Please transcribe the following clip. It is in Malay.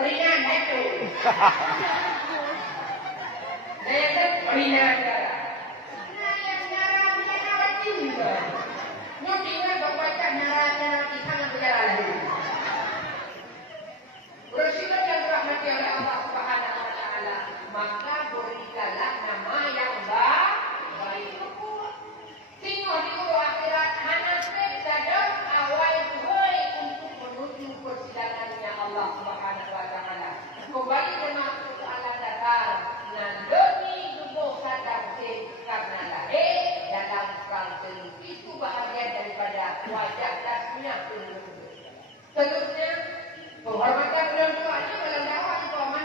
Peringan itu. Nenek peringan darah. Nah yang nyarang juga. Nyutingnya baca nyarang di sana berjalan dulu. Bersikap yang dirahmati oleh Allah Subhanahu wa taala, maka berikanlah nama yang baik. Singgo di akhirat anak sedang awal mulai untuk menuju persidangannya Allah Subhanahu wa taala. Kembali dengan soalan dasar, nah demi tubuh sadar karena lahir dalam rangka itu bahagian daripada wajah dasarnya penduduk. Seterusnya penghormatan orang tuanya dalam dakwah itu aman.